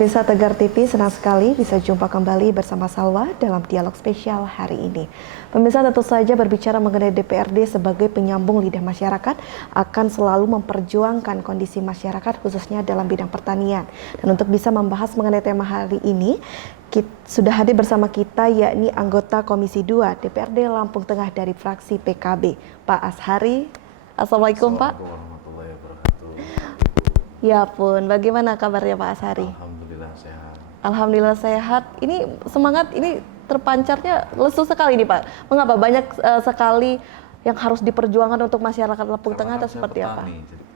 pemirsa Tegar TV, senang sekali bisa jumpa kembali bersama Salwa dalam dialog spesial hari ini. Pemirsa, tentu saja berbicara mengenai DPRD sebagai penyambung lidah masyarakat akan selalu memperjuangkan kondisi masyarakat khususnya dalam bidang pertanian. Dan untuk bisa membahas mengenai tema hari ini, sudah hadir bersama kita yakni anggota Komisi 2 DPRD Lampung Tengah dari fraksi PKB, Pak Ashari. Assalamualaikum Pak. Ya pun, bagaimana kabarnya Pak Ashari? Alhamdulillah sehat. Alhamdulillah sehat. Ini semangat ini terpancarnya lesu sekali nih Pak. Mengapa banyak sekali yang harus diperjuangkan untuk masyarakat Lampung Tengah atau seperti apa?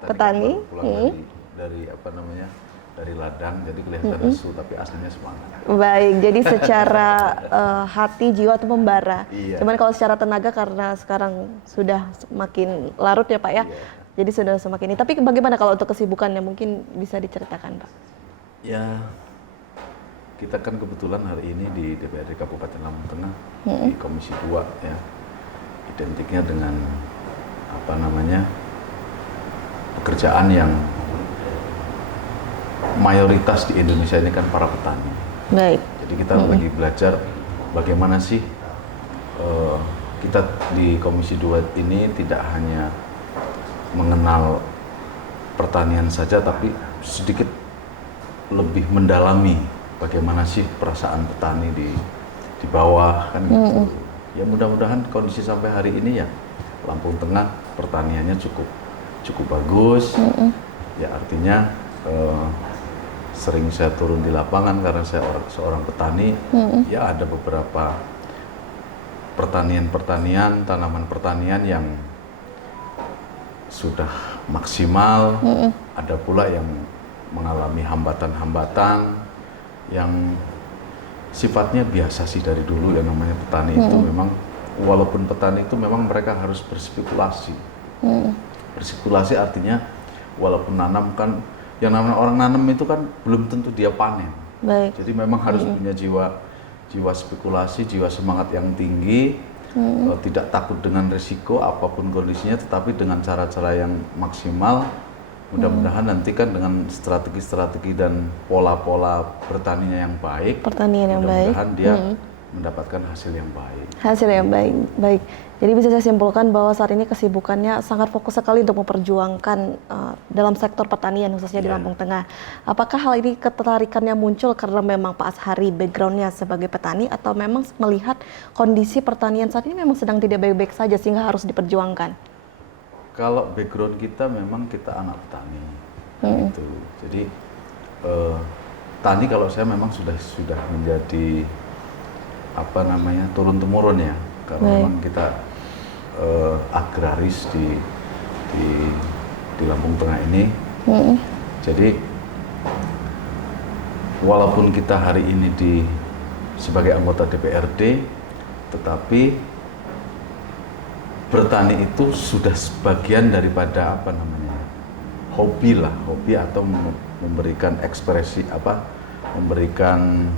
Petani. Dari dari ladang, jadi kelihatan lesu tapi aslinya semangat. Baik, jadi secara hati, jiwa itu membara. Iya. Cuman kalau secara tenaga karena sekarang sudah semakin larut ya Pak ya. Iya. Jadi sudah semakin ini. Tapi bagaimana kalau untuk kesibukannya mungkin bisa diceritakan Pak? Ya, kita kan kebetulan hari ini di DPRD Kabupaten Lampung Tengah di Komisi 2 ya, identiknya dengan pekerjaan yang mayoritas di Indonesia ini kan para petani. Baik. Jadi kita lagi belajar bagaimana sih kita di Komisi 2 ini tidak hanya mengenal pertanian saja, tapi sedikit lebih mendalami bagaimana sih perasaan petani di bawah kan gitu. Ya mudah-mudahan kondisi sampai hari ini ya Lampung Tengah pertaniannya cukup bagus. Ya artinya sering saya turun di lapangan karena saya seorang petani. Ya ada beberapa pertanian, tanaman pertanian yang sudah maksimal, ada pula yang mengalami hambatan-hambatan yang sifatnya biasa sih dari dulu. Yang namanya petani itu memang, walaupun petani itu memang mereka harus berspekulasi. Berspekulasi artinya walaupun nanam kan, yang namanya orang nanam itu kan belum tentu dia panen. Baik. Jadi memang harus punya jiwa spekulasi, jiwa semangat yang tinggi. Tidak takut dengan risiko apapun kondisinya, tetapi dengan cara-cara yang maksimal. Mudah-mudahan nanti kan dengan strategi-strategi dan pola-pola bertaninya yang baik, mudah-mudahan dia mendapatkan hasil yang baik. Hasil yang baik, baik. Jadi bisa saya simpulkan bahwa saat ini kesibukannya sangat fokus sekali untuk memperjuangkan dalam sektor pertanian khususnya di Lampung Tengah. Apakah hal ini ketertarikannya muncul karena memang Pak Ashari backgroundnya sebagai petani, atau memang melihat kondisi pertanian saat ini memang sedang tidak baik-baik saja sehingga harus diperjuangkan? Kalau background kita memang kita anak petani, gitu. Jadi tani kalau saya memang sudah menjadi turun temurun ya, karena memang kita agraris di Lampung Tengah ini. Jadi walaupun kita hari ini sebagai anggota DPRD, tetapi bertani itu sudah sebagian daripada hobi atau memberikan ekspresi memberikan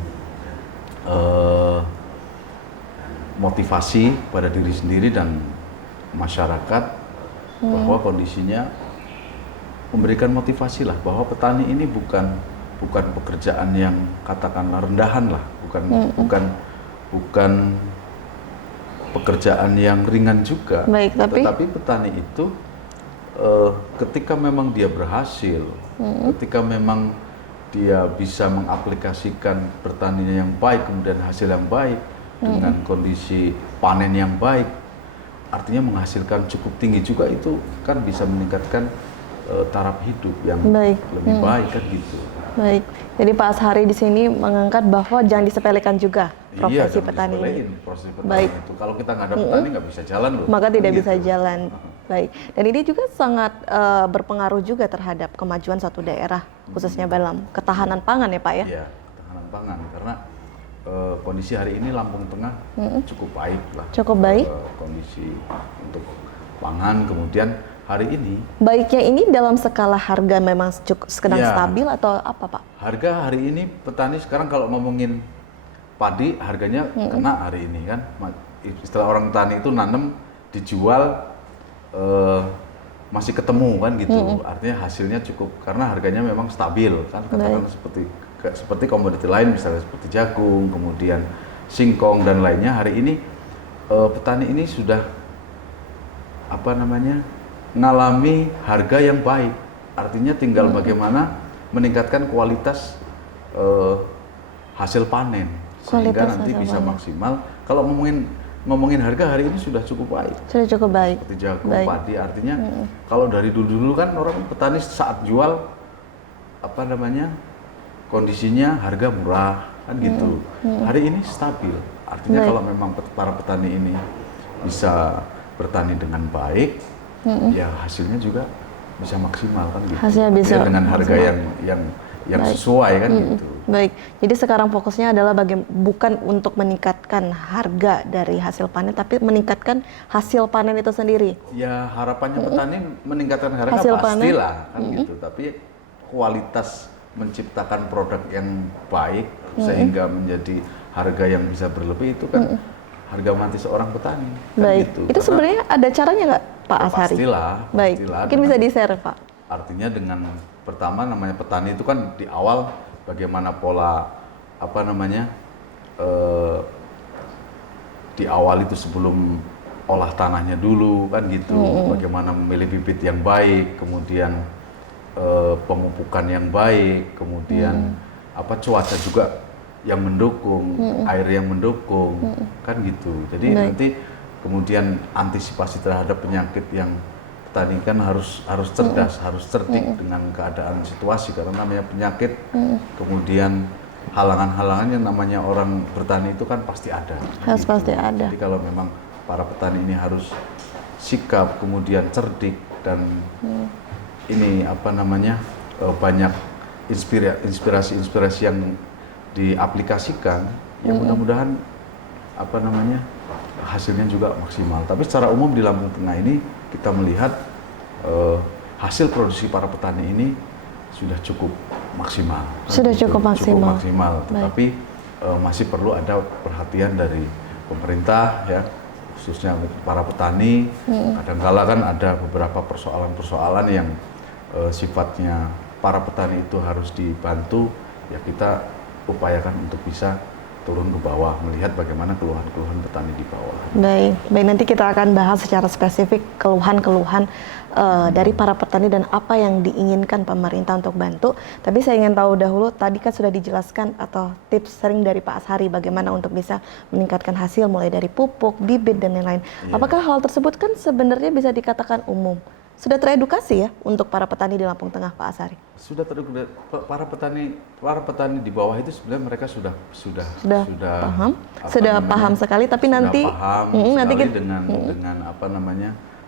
motivasi pada diri sendiri dan masyarakat bahwa kondisinya memberikan motivasi lah bahwa petani ini bukan pekerjaan yang katakanlah rendahan lah, bukan pekerjaan yang ringan juga. Baik, tetapi petani itu ketika memang dia berhasil, ketika memang dia bisa mengaplikasikan pertaniannya yang baik, kemudian hasil yang baik dengan kondisi panen yang baik, artinya menghasilkan cukup tinggi juga, itu kan bisa meningkatkan taraf hidup yang lebih baik kan gitu. Baik, jadi Pak Ashari di sini mengangkat bahwa jangan disepelekan juga profesi petani ini. Proses petani itu. Kalau kita nggak ada petani nggak bisa jalan loh. Maka tidak bisa jalan. Baik, dan ini juga sangat berpengaruh juga terhadap kemajuan suatu daerah, khususnya dalam ketahanan pangan ya Pak ya? Iya, ketahanan pangan, karena kondisi hari ini Lampung Tengah cukup baik lah. Cukup baik. Kondisi untuk pangan, kemudian hari ini. Baiknya ini dalam skala harga memang sedang stabil atau apa Pak? Harga hari ini petani sekarang kalau ngomongin padi harganya kena hari ini kan. Istilah orang tani itu nanam dijual masih ketemu kan gitu. Artinya hasilnya cukup karena harganya memang stabil kan, katakan seperti seperti komoditi lain misalnya seperti jagung, kemudian singkong dan lainnya. Hari ini petani ini sudah ngalami harga yang baik. Artinya tinggal bagaimana meningkatkan kualitas hasil panen sehingga nanti bisa maksimal. Kalau ngomongin harga hari ini sudah cukup baik. Sudah cukup baik. Seperti jagung, padi, artinya kalau dari dulu kan orang petani saat jual kondisinya harga murah kan gitu. Hari ini stabil. Artinya kalau memang para petani ini bisa bertani dengan baik, ya hasilnya juga bisa maksimal kan gitu. Hasilnya bisa dengan harga yang sesuai kan gitu. Baik, jadi sekarang fokusnya adalah bukan untuk meningkatkan harga dari hasil panen, tapi meningkatkan hasil panen itu sendiri. Ya harapannya petani meningkatkan harga hasil pastilah kan gitu, tapi kualitas menciptakan produk yang baik sehingga menjadi harga yang bisa berlebih itu kan harga mati seorang petani. Baik, kan gitu. itu sebenarnya ada caranya nggak Pak Ashari? Pastilah. Baik, mungkin bisa di-share Pak. Artinya dengan pertama namanya petani itu kan di awal bagaimana pola di awal itu sebelum olah tanahnya dulu kan gitu, bagaimana memilih bibit yang baik, kemudian pemupukan yang baik, kemudian cuaca juga yang mendukung, air yang mendukung, kan gitu. Jadi nanti kemudian antisipasi terhadap penyakit yang petani kan harus cerdas, harus cerdik dengan keadaan situasi karena namanya penyakit, kemudian halangan-halangan yang namanya orang bertani itu kan pasti ada. Harus gitu. pasti ada. Jadi kalau memang para petani ini harus sikap, kemudian cerdik dan ini banyak inspirasi yang diaplikasikan, ya mudah-mudahan hasilnya juga maksimal. Tapi secara umum di Lampung Tengah ini kita melihat hasil produksi para petani ini sudah cukup maksimal. Sudah cukup maksimal. Cukup maksimal, tetapi masih perlu ada perhatian dari pemerintah ya, khususnya para petani. Kadang-kala kan ada beberapa persoalan-persoalan yang sifatnya para petani itu harus dibantu, ya kita upayakan untuk bisa turun ke bawah, melihat bagaimana keluhan-keluhan petani di bawah. Baik, nanti kita akan bahas secara spesifik keluhan-keluhan dari para petani dan apa yang diinginkan pemerintah untuk bantu. Tapi saya ingin tahu dahulu, tadi kan sudah dijelaskan atau tips sering dari Pak Ashari bagaimana untuk bisa meningkatkan hasil mulai dari pupuk, bibit dan lain-lain. Apakah hal tersebut kan sebenarnya bisa dikatakan umum? Sudah teredukasi ya untuk para petani di Lampung Tengah, Pak Ashari? Sudah teredukasi. Para petani di bawah itu sebenarnya mereka sudah paham, paham sekali. Tapi nanti nanti dengan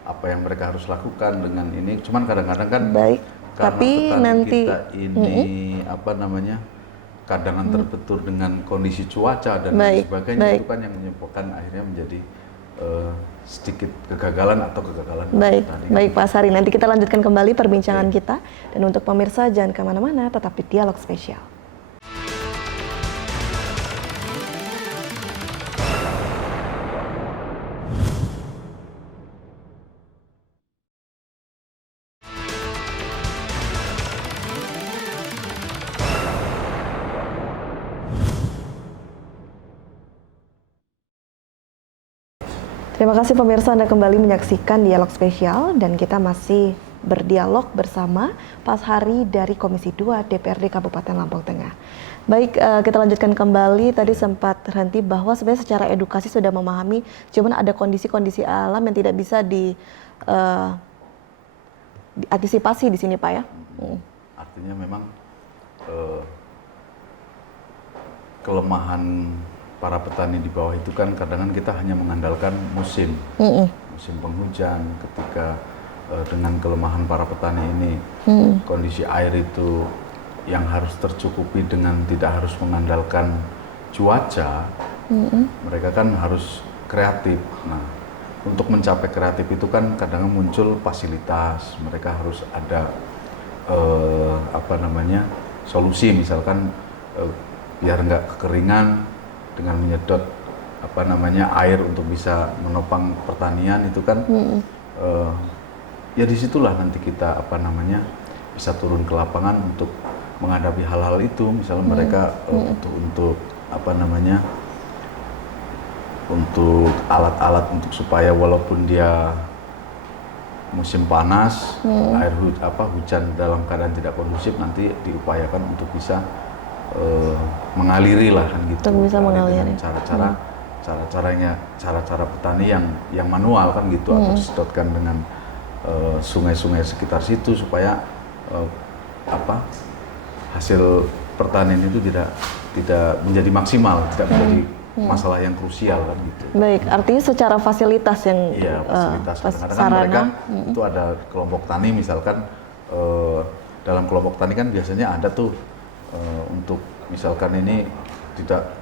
apa yang mereka harus lakukan dengan ini. Cuman kadang-kadang kan tapi nanti kita ini kadang terbentur dengan kondisi cuaca dan sebagainya, itu kan yang menyebabkan akhirnya menjadi sedikit kegagalan Baik Pak Ashari, nanti kita lanjutkan kembali perbincangan kita. Dan untuk pemirsa jangan kemana-mana, tetap di Dialog Spesial. Terima kasih pemirsa, Anda kembali menyaksikan Dialog Spesial dan kita masih berdialog bersama Pak Ashari dari Komisi 2 DPRD Kabupaten Lampung Tengah. Baik, kita lanjutkan kembali. Tadi sempat terhenti bahwa sebenarnya secara edukasi sudah memahami, cuman ada kondisi-kondisi alam yang tidak bisa diantisipasi di sini, Pak ya. Artinya memang kelemahan para petani di bawah itu kan kadang-kadang kita hanya mengandalkan musim penghujan. Ketika dengan kelemahan para petani ini, kondisi air itu yang harus tercukupi dengan tidak harus mengandalkan cuaca, mereka kan harus kreatif. Nah, untuk mencapai kreatif itu kan kadang-kadang muncul fasilitas, mereka harus ada solusi, misalkan biar nggak kekeringan, dengan menyedot air untuk bisa menopang pertanian itu kan ya disitulah nanti kita bisa turun ke lapangan untuk menghadapi hal-hal itu, misalnya mereka untuk apa namanya, untuk alat-alat untuk supaya walaupun dia musim panas, hujan dalam keadaan tidak kondusif, nanti diupayakan untuk bisa mengaliri lah kan gitu. Untuk bisa mengaliri. Dengan cara-cara petani yang manual kan gitu, atau disedotkan dengan sungai-sungai sekitar situ supaya hasil pertanian itu tidak menjadi maksimal, tidak menjadi masalah yang krusial kan gitu. Baik, artinya secara fasilitas yang fasilitas. Kadang-kadang mereka itu ada kelompok tani, misalkan dalam kelompok tani kan biasanya ada tuh untuk misalkan ini tidak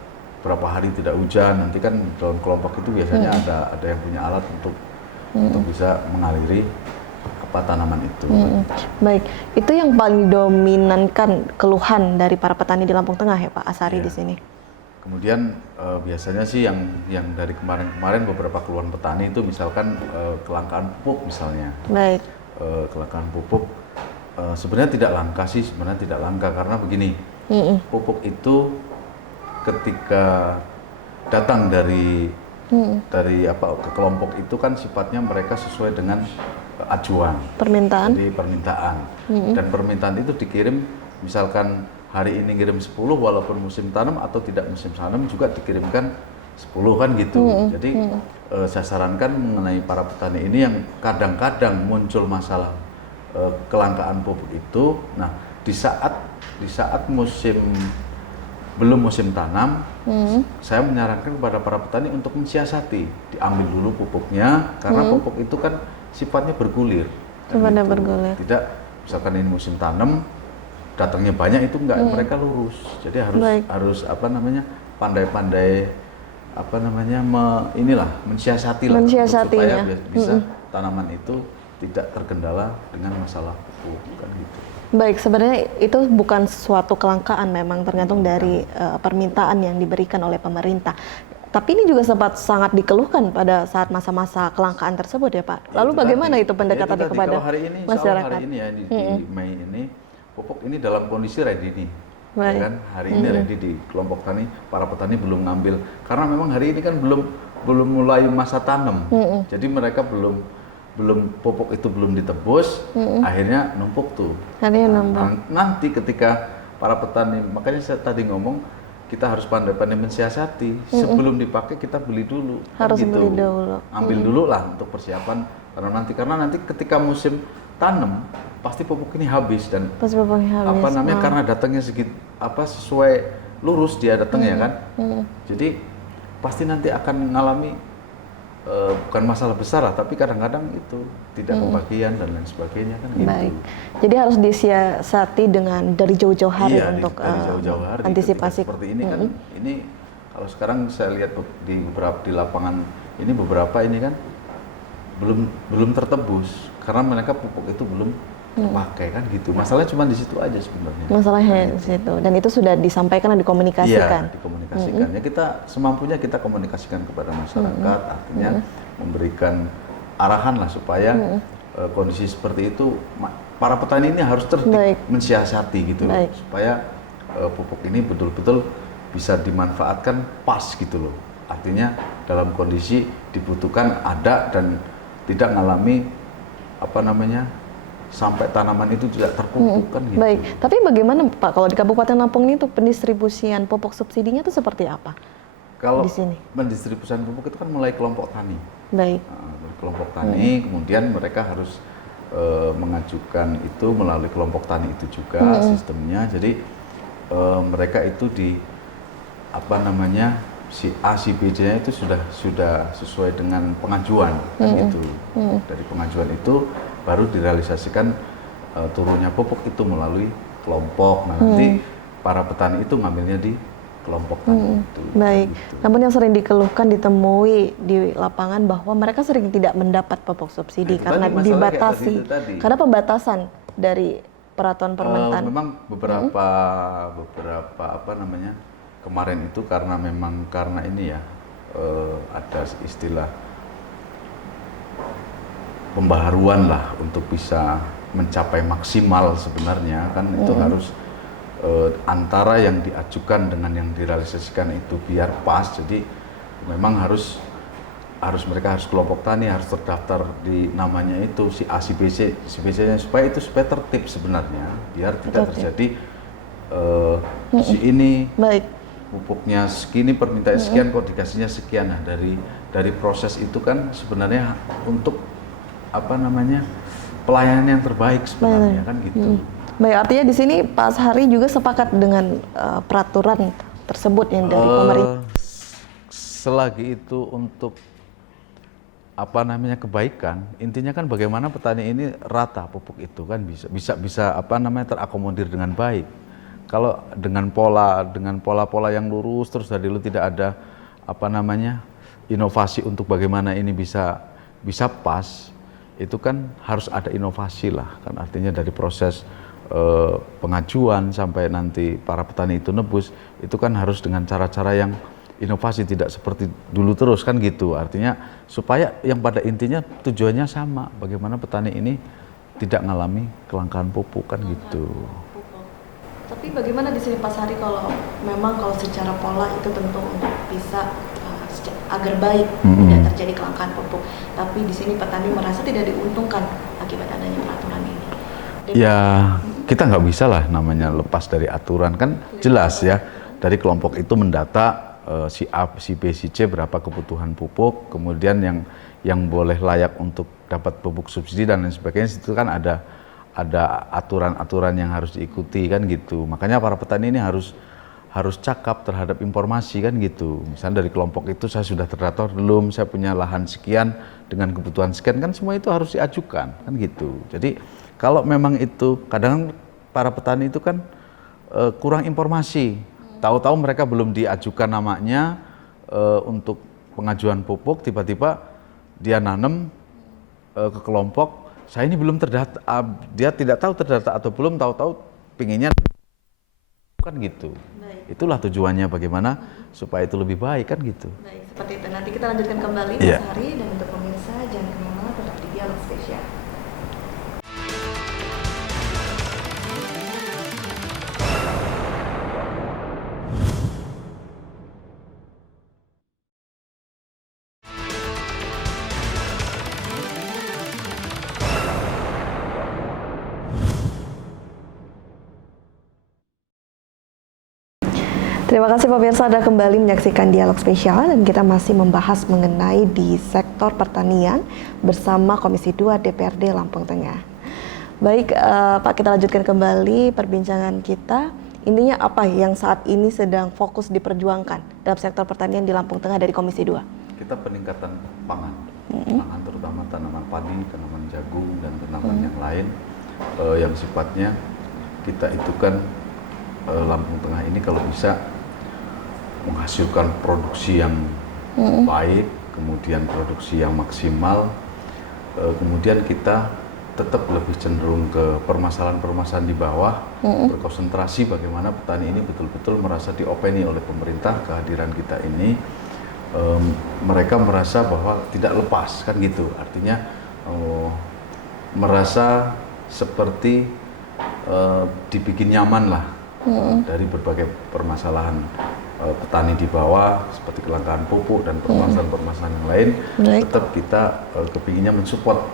berapa hari tidak hujan, nanti kan dalam kelompok itu biasanya ada yang punya alat untuk bisa mengaliri tanaman itu. Baik, itu yang paling dominankan keluhan dari para petani di Lampung Tengah ya Pak Asari di sini. Kemudian biasanya sih yang dari kemarin-kemarin beberapa keluhan petani itu misalkan kelangkaan pupuk misalnya. Baik. Kelangkaan pupuk sebenarnya tidak langka karena begini, pupuk itu ketika datang dari ke kelompok itu kan sifatnya mereka sesuai dengan ajuan, permintaan. Jadi permintaan. Dan permintaan itu dikirim, misalkan hari ini ngirim 10 walaupun musim tanam atau tidak musim tanam juga dikirimkan 10 kan gitu. Jadi saya sarankan mengenai para petani ini yang kadang-kadang muncul masalah kelangkaan pupuk itu. Nah, di saat belum musim tanam, saya menyarankan kepada para petani untuk mensiasati, diambil dulu pupuknya karena pupuk itu kan sifatnya bergulir. Sifatnya bergulir. Tidak, misalkan ini musim tanam, datangnya banyak itu enggak, mereka lurus. Jadi harus pandai-pandai mensiasati lah supaya bisa tanaman itu tidak terkendala dengan masalah pupuk kan gitu. Baik, sebenarnya itu bukan suatu kelangkaan, memang tergantung dari permintaan yang diberikan oleh pemerintah. Tapi ini juga sempat sangat dikeluhkan pada saat masa-masa kelangkaan tersebut ya Pak. Lalu bagaimana itu pendekatannya kepada masyarakat? Hari ini ya, di Mei ini, pupuk ini dalam kondisi ready nih. Ya kan? Hari ini ready di kelompok tani, para petani belum ngambil. Karena memang hari ini kan belum mulai masa tanam. Jadi mereka pupuk itu belum ditebus, akhirnya numpuk tuh. Nanti ketika para petani, makanya saya tadi ngomong, kita harus pandai-pandai mensiasati. Sebelum dipakai kita beli dulu. Harus gitu. Beli dulu. Ambil dulu lah untuk persiapan karena nanti ketika musim tanam pasti pupuk ini habis dan karena datangnya sesuai lurus dia datangnya kan. Jadi pasti nanti akan mengalami bukan masalah besar lah, tapi kadang-kadang itu tidak kebagian dan lain sebagainya kan gitu. Baik. Jadi harus disiasati dari jauh-jauh hari untuk jauh-jauh hari, antisipasi. Seperti ini kan, ini kalau sekarang saya lihat di lapangan ini beberapa ini kan belum tertebus karena mereka pupuk itu belum terpakai kan gitu. Masalahnya cuma di situ aja sebenarnya. Masalahnya di situ, dan itu sudah disampaikan dan dikomunikasikan. Iya, dikomunikasikan. Ya kita semampunya kita komunikasikan kepada masyarakat, artinya memberikan arahan lah supaya kondisi seperti itu para petani ini harus mensiasati gitu loh, supaya pupuk ini betul-betul bisa dimanfaatkan pas gitu loh. Artinya dalam kondisi dibutuhkan ada dan tidak mengalami sampai tanaman itu tidak terpupuk kan gitu. Baik, tapi bagaimana Pak kalau di Kabupaten Lampung ini untuk pendistribusian pupuk subsidinya itu seperti apa? Kalau di sini pendistribusian pupuk itu kan mulai kelompok tani. Baik. Kelompok tani, kemudian mereka harus mengajukan itu melalui kelompok tani itu juga sistemnya. Jadi mereka itu si A, si B, nya itu sudah sesuai dengan pengajuan kan gitu. Dari pengajuan itu baru direalisasikan turunnya pupuk itu melalui kelompok. Nah, nanti para petani itu ngambilnya di kelompok tani itu. Baik. Gitu. Namun yang sering dikeluhkan, ditemui di lapangan bahwa mereka sering tidak mendapat pupuk subsidi karena dibatasi. Karena pembatasan dari peraturan permentan. Memang beberapa kemarin itu karena ini ya ada istilah pembaharuan lah untuk bisa mencapai maksimal sebenarnya kan itu antara yang diajukan dengan yang direalisasikan itu biar pas. Jadi memang harus mereka harus kelompok tani harus terdaftar di namanya itu si A si B si B nya supaya tertib sebenarnya, biar tidak terjadi si ini Baik. pupuknya segini permintaan sekian kok dikasihnya sekian. Nah dari proses itu kan sebenarnya untuk apa namanya pelayanan yang terbaik sebenarnya kan gitu. Baik, artinya di sini Pak Sahari juga sepakat dengan peraturan tersebut yang dari pemerintah. Selagi itu untuk apa namanya kebaikan, intinya kan bagaimana petani ini rata pupuk itu kan bisa apa namanya terakomodir dengan baik. Kalau dengan pola-pola yang lurus terus dari dulu tidak ada apa namanya inovasi untuk bagaimana ini bisa pas, itu kan harus ada inovasi lah kan, artinya dari proses pengajuan sampai nanti para petani itu nebus itu kan harus dengan cara-cara yang inovasi, tidak seperti dulu terus kan gitu. Artinya supaya yang pada intinya tujuannya sama, bagaimana petani ini tidak mengalami kelangkaan pupuk kan gitu. Tapi bagaimana di sini Pak Sahari kalau secara pola itu tentu untuk bisa agar baik tidak terjadi kelangkaan pupuk. Tapi di sini petani merasa tidak diuntungkan akibat adanya peraturan ini. Ya kita nggak bisa lah namanya lepas dari aturan kan, jelas ya dari kelompok itu mendata si A, si B, si C berapa kebutuhan pupuk, kemudian yang boleh layak untuk dapat pupuk subsidi dan lain sebagainya, itu kan ada aturan-aturan yang harus diikuti kan gitu. Makanya para petani ini harus cakap terhadap informasi kan gitu. Misalnya dari kelompok itu saya sudah terdaftar belum, saya punya lahan sekian dengan kebutuhan sekian, kan semua itu harus diajukan kan gitu. Jadi kalau memang itu kadang para petani itu kan kurang informasi. Tahu-tahu mereka belum diajukan namanya untuk pengajuan pupuk, tiba-tiba dia nanam ke kelompok, saya ini belum terdata, dia tidak tahu terdata atau belum, tahu-tahu pinginnya kan gitu. Baik. Itulah tujuannya bagaimana supaya itu lebih baik kan gitu. Baik, seperti itu. Nanti kita lanjutkan kembali Mas Hari, dan untuk pemirsa jangan kemana-mana, tetap di Dialog Spesial. Terima kasih pemirsa, Anda kembali menyaksikan Dialog Spesial dan kita masih membahas mengenai di sektor pertanian bersama Komisi 2 DPRD Lampung Tengah. Baik Pak, kita lanjutkan kembali perbincangan kita. Intinya apa yang saat ini sedang fokus diperjuangkan dalam sektor pertanian di Lampung Tengah dari Komisi 2? Kita peningkatan pangan, pangan terutama tanaman padi, tanaman jagung dan tanaman yang lain yang sifatnya kita itu kan Lampung Tengah ini kalau bisa menghasilkan produksi yang baik, kemudian produksi yang maksimal, kemudian kita tetap lebih cenderung ke permasalahan-permasalahan di bawah, berkonsentrasi bagaimana petani ini betul-betul merasa diopeni oleh pemerintah, kehadiran kita ini, mereka merasa bahwa tidak lepas kan gitu, artinya merasa seperti dibikin nyaman lah dari berbagai permasalahan petani di bawah seperti kelangkaan pupuk dan permasalahan-permasalahan yang lain. Tetap kita kepinginnya mensupport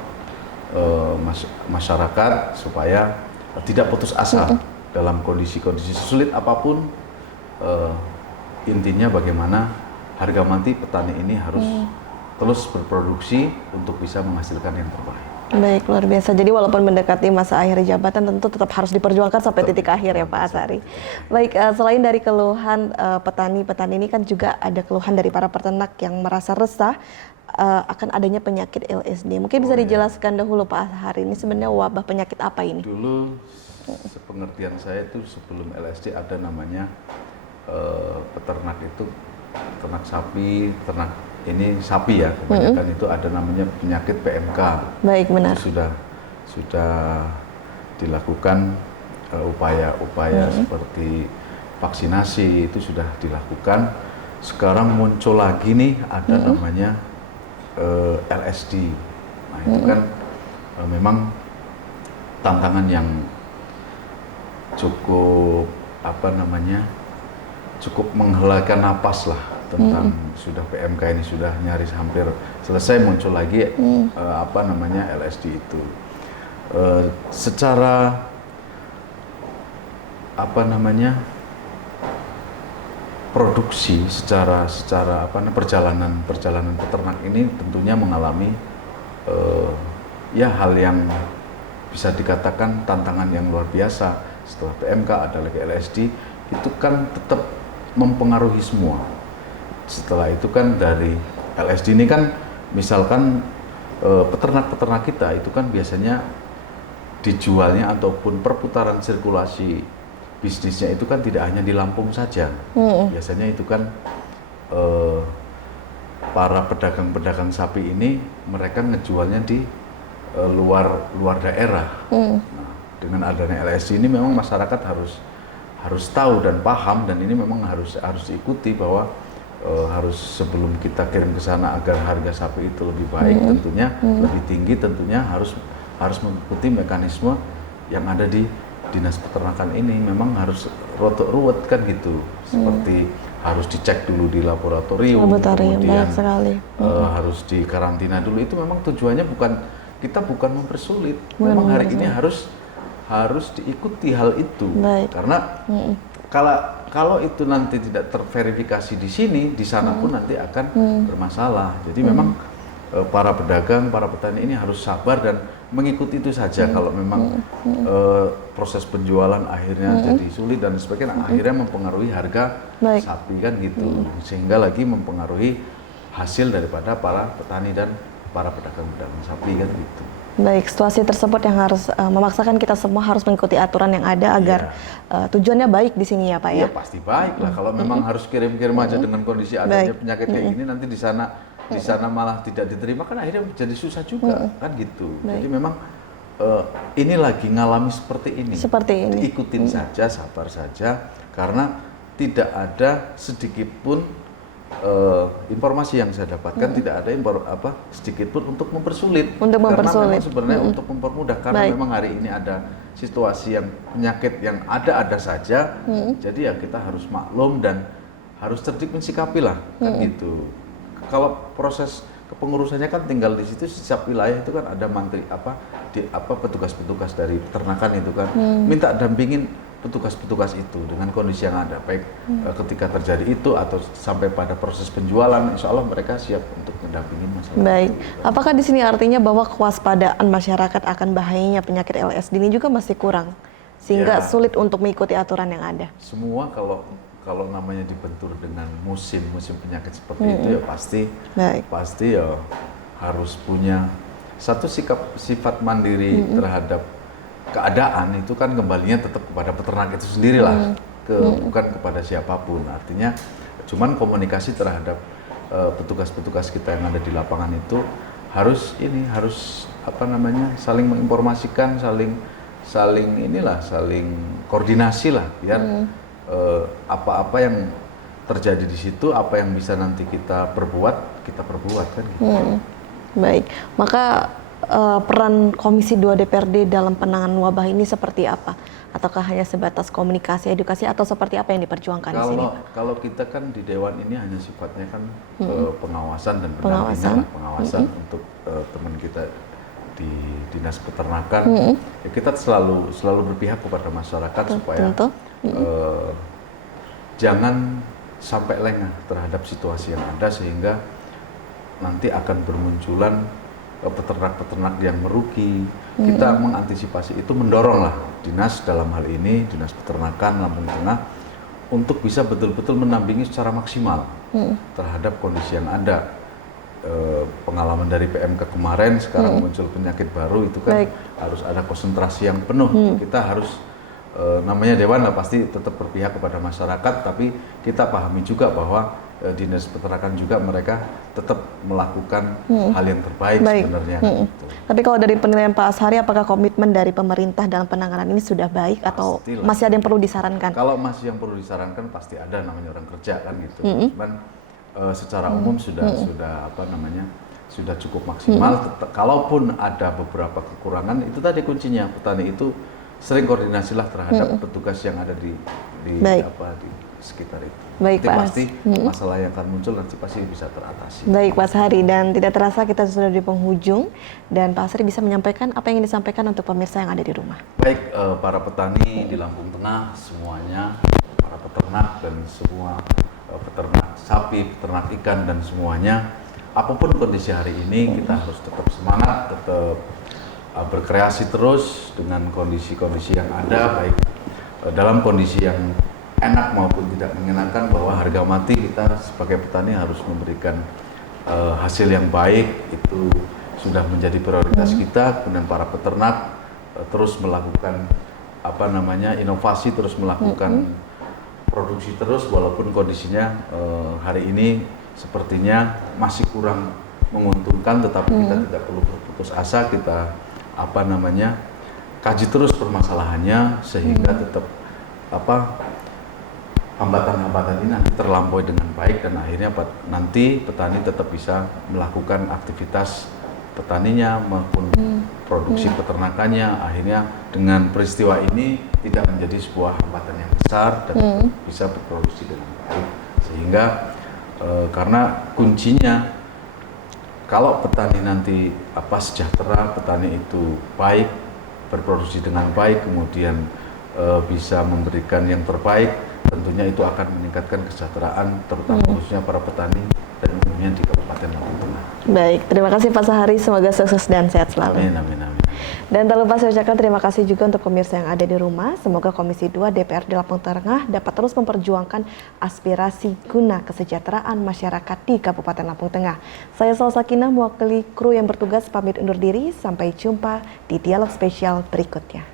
masyarakat supaya tidak putus asa dalam kondisi-kondisi sulit apapun. Intinya bagaimana harga mati petani ini harus terus berproduksi untuk bisa menghasilkan yang terbaik. Baik, luar biasa. Jadi walaupun mendekati masa akhir jabatan tentu tetap harus diperjuangkan sampai titik akhir ya Pak Sahari. Baik, selain dari keluhan petani ini kan juga ada keluhan dari para peternak yang merasa resah akan adanya penyakit LSD. Mungkin bisa dijelaskan dahulu Pak Sahari, ini sebenarnya wabah penyakit apa ini? Dulu sepengertian saya itu sebelum LSD ada namanya peternak itu, ternak sapi, ternak ini sapi ya, kebanyakan itu ada namanya penyakit PMK. Baik, benar. Itu sudah dilakukan upaya-upaya seperti vaksinasi itu sudah dilakukan. Sekarang muncul lagi nih ada namanya LSD. Nah itu kan memang tantangan yang cukup apa namanya, cukup menghelakan napas lah tentang sudah PMK ini sudah nyaris hampir selesai, muncul lagi apa namanya LSD itu. Secara apa namanya produksi, secara apa namanya perjalanan peternak ini tentunya mengalami ya hal yang bisa dikatakan tantangan yang luar biasa. Setelah PMK ada lagi LSD, itu kan tetap mempengaruhi semua. Setelah itu kan dari LSD ini kan misalkan peternak-peternak kita itu kan biasanya dijualnya ataupun perputaran sirkulasi bisnisnya itu kan tidak hanya di Lampung saja. Biasanya itu kan para pedagang-pedagang sapi ini mereka ngejualnya di luar daerah. Nah, dengan adanya LSD ini memang masyarakat harus tahu dan paham, dan ini memang harus diikuti bahwa harus sebelum kita kirim ke sana agar harga sapi itu lebih baik, tentunya lebih tinggi, tentunya harus mengikuti mekanisme yang ada di dinas peternakan ini. Memang harus ruwet kan gitu, seperti harus dicek dulu di laboratorium, kemudian harus dikarantina dulu. Itu memang tujuannya bukan mempersulit, memang hari ini harus diikuti hal itu. Karena kalau itu nanti tidak terverifikasi di sini, di sana pun nanti akan bermasalah. Jadi memang para pedagang, para petani ini harus sabar dan mengikuti itu saja. Kalau memang proses penjualan akhirnya jadi sulit dan sebagainya, akhirnya mempengaruhi harga sapi kan gitu, sehingga lagi mempengaruhi hasil daripada para petani dan para pedagang-pedagang sapi kan gitu. Baik, situasi tersebut yang harus memaksakan kita semua harus mengikuti aturan yang ada agar tujuannya baik di sini ya Pak ya? Iya pasti baik lah, kalau memang harus kirim-kirim aja dengan kondisi adanya penyakit kayak gini, nanti di sana malah tidak diterima kan akhirnya jadi susah juga kan gitu. Jadi memang ini lagi ngalami seperti ini. Diikutin saja, sabar saja, karena tidak ada sedikit pun informasi yang saya dapatkan, tidak ada sedikit pun untuk mempersulit. Karena memang sebenarnya untuk mempermudah, karena memang hari ini ada situasi yang penyakit yang ada saja. Jadi ya kita harus maklum dan harus cerdik mensikapi lah kan gitu. Kalau proses kepengurusannya kan tinggal di situ, setiap wilayah itu kan ada petugas-petugas dari peternakan itu kan minta dampingin petugas-petugas itu dengan kondisi yang ada, baik ketika terjadi itu atau sampai pada proses penjualan, insya Allah mereka siap untuk mendampingi masyarakat. Baik, apakah di sini artinya bahwa kewaspadaan masyarakat akan bahayanya penyakit LSD ini juga masih kurang, sehingga sulit untuk mengikuti aturan yang ada? Semua kalau namanya dibentur dengan musim penyakit seperti itu ya pasti ya harus punya satu sifat mandiri terhadap keadaan. Itu kan kembalinya tetap kepada peternak itu sendirilah, bukan kepada siapapun. Artinya cuman komunikasi terhadap petugas-petugas kita yang ada di lapangan itu harus saling menginformasikan, saling koordinasi lah, biar apa-apa yang terjadi di situ, apa yang bisa nanti kita perbuat kan gitu. Baik, maka peran Komisi 2 DPRD dalam penanganan wabah ini seperti apa? Ataukah hanya sebatas komunikasi, edukasi, atau seperti apa yang diperjuangkan di sini? Kalau kita kan di Dewan ini hanya sifatnya kan pengawasan dan pendampingan, untuk teman kita di Dinas Peternakan. Ya kita selalu berpihak kepada masyarakat supaya jangan sampai lengah terhadap situasi yang ada, sehingga nanti akan bermunculan peternak-peternak yang merugi. Kita mengantisipasi itu, mendoronglah dinas, dalam hal ini Dinas Peternakan Lampung Tengah, untuk bisa betul-betul mendampingi secara maksimal terhadap kondisi yang ada. Pengalaman dari PMK kemarin, sekarang muncul penyakit baru, itu kan harus ada konsentrasi yang penuh. Kita harus namanya Dewan lah pasti tetap berpihak kepada masyarakat, tapi kita pahami juga bahwa Dinas Peternakan juga mereka tetap melakukan hal yang terbaik sebenarnya. Gitu. Tapi kalau dari penilaian Pak Ashari, apakah komitmen dari pemerintah dalam penanganan ini sudah baik atau masih ada yang perlu disarankan? Kalau masih yang perlu disarankan pasti ada, namanya orang kerja kan gitu. Cuman secara umum sudah cukup maksimal. Kalaupun ada beberapa kekurangan, itu tadi kuncinya, petani itu sering koordinasilah terhadap petugas yang ada di Baik. di sekitar itu. Baik, Nanti Pak pasti As. masalah yang akan muncul nanti pasti bisa teratasi. Baik Pak Sehari, dan tidak terasa kita sudah di penghujung dan Pak Sehari bisa menyampaikan apa yang ingin disampaikan untuk pemirsa yang ada di rumah. Baik, para petani di Lampung Tengah semuanya, para peternak dan semua peternak sapi, peternak ikan dan semuanya, apapun kondisi hari ini kita harus tetap semangat, tetap berkreasi terus dengan kondisi-kondisi yang ada, baik dalam kondisi yang enak maupun tidak mengenakan, bahwa harga mati kita sebagai petani harus memberikan hasil yang baik, itu sudah menjadi prioritas kita. Kemudian para peternak terus melakukan inovasi, terus melakukan produksi terus, walaupun kondisinya hari ini sepertinya masih kurang menguntungkan, tetapi kita tidak perlu berputus asa, kita kaji terus permasalahannya sehingga tetap hambatan-hambatan ini nanti terlampaui dengan baik, dan akhirnya nanti petani tetap bisa melakukan aktivitas petaninya maupun produksi peternakannya. Akhirnya dengan peristiwa ini tidak menjadi sebuah hambatan yang besar dan tetap bisa berproduksi dengan baik. Sehingga karena kuncinya kalau petani nanti sejahtera, petani itu baik, berproduksi dengan baik, kemudian bisa memberikan yang terbaik, tentunya itu akan meningkatkan kesejahteraan terutama khususnya para petani dan umumnya di Kabupaten Lampung Tengah. Baik, terima kasih Pak Sehari, semoga sukses dan sehat selalu. Amin, amin, amin. Dan tak lupa saya ucapkan terima kasih juga untuk pemirsa yang ada di rumah. Semoga Komisi 2 DPRD Lampung Tengah dapat terus memperjuangkan aspirasi guna kesejahteraan masyarakat di Kabupaten Lampung Tengah. Saya Salsa Sakinah mewakili kru yang bertugas pamit undur diri. Sampai jumpa di dialog spesial berikutnya.